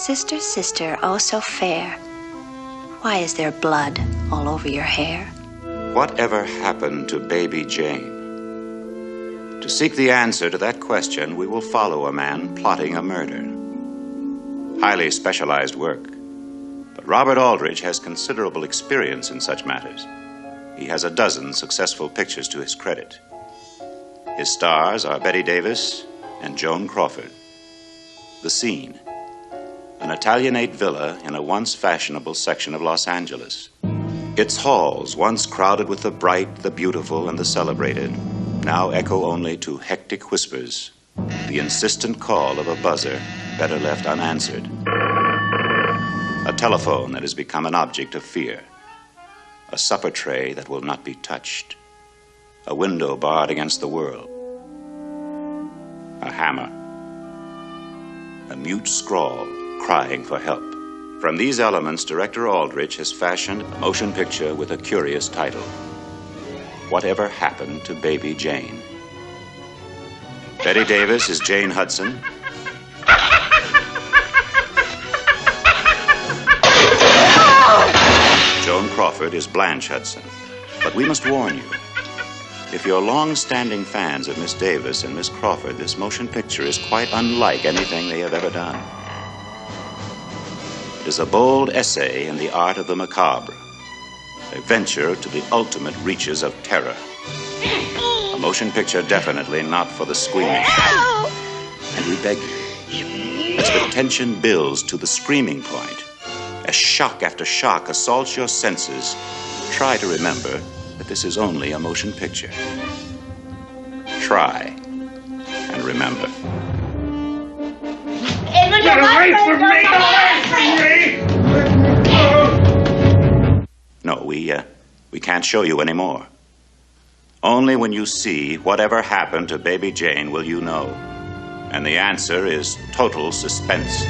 Sister, sister, oh so fair, why is there blood all over your hair? Whatever happened to baby Jane? To seek the answer to that question, we will follow a man plotting a murder. Highly specialized work. But Robert Aldrich has considerable experience in such matters. He has a dozen successful pictures to his credit. His stars are Bette Davis and Joan Crawford. The scene: an Italianate villa in a once fashionable section of Los Angeles. Its halls, once crowded with the bright, the beautiful, and the celebrated, now echo only to hectic whispers, the insistent call of a buzzer better left unanswered. A telephone that has become an object of fear. A supper tray that will not be touched. A window barred against the world. A hammer. A mute scrawl crying for help. From these elements, director Aldrich has fashioned a motion picture with a curious title: Whatever Happened to Baby Jane? Bette Davis is Jane Hudson. Joan Crawford is Blanche Hudson. But we must warn you, if you're long-standing fans of Miss Davis and Miss Crawford, this motion picture is quite unlike anything they have ever done. It is a bold essay in the art of the macabre, a venture to the ultimate reaches of terror. A motion picture definitely not for the squeamish. And we beg you, as the tension builds to the screaming point, as shock after shock assaults your senses, try to remember that this is only a motion picture. Try and remember. Get away from me! Away from me! No, we can't show you anymore. Only when you see whatever happened to baby Jane will you know. And the answer is total suspense.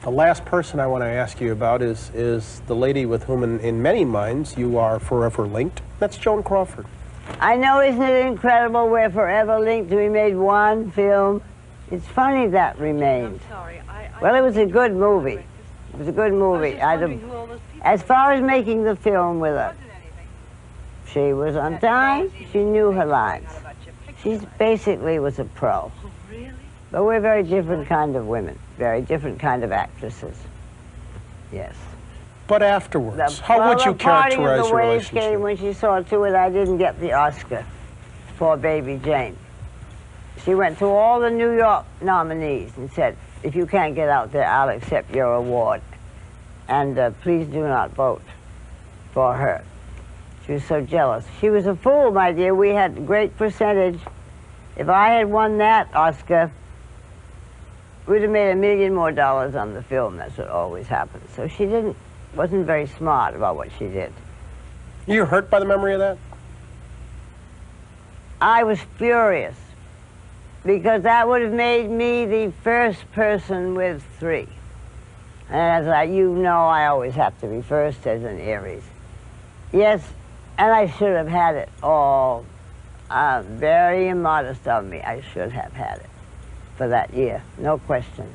The last person I want to ask you about is the lady with whom, in many minds, you are forever linked. That's Joan Crawford. I know, isn't it incredible? We're forever linked. We made one film. It's funny that remained. I'm sorry. Well, it was a good movie. It was a good movie. As far as making the film with her, she was on time. She knew her lines. She basically was a pro. But we're very different kind of women, very different kind of actresses. Yes. But afterwards, how would you characterize your relationship? Came when she saw to it I didn't get the Oscar for Baby Jane. She went to all the New York nominees and said, if you can't get out there, I'll accept your award. And please do not vote for her. She was so jealous. She was a fool, my dear. We had a great percentage. If I had won that Oscar, we'd have made $1 million more on the film. That's what always happens. So she wasn't very smart about what she did. You hurt by the memory of that? I was furious, because that would have made me the first person with 3. And as you know, I always have to be first as an Aries. Yes, and I should have had it all. Very immodest of me. I should have had it for that year, no question.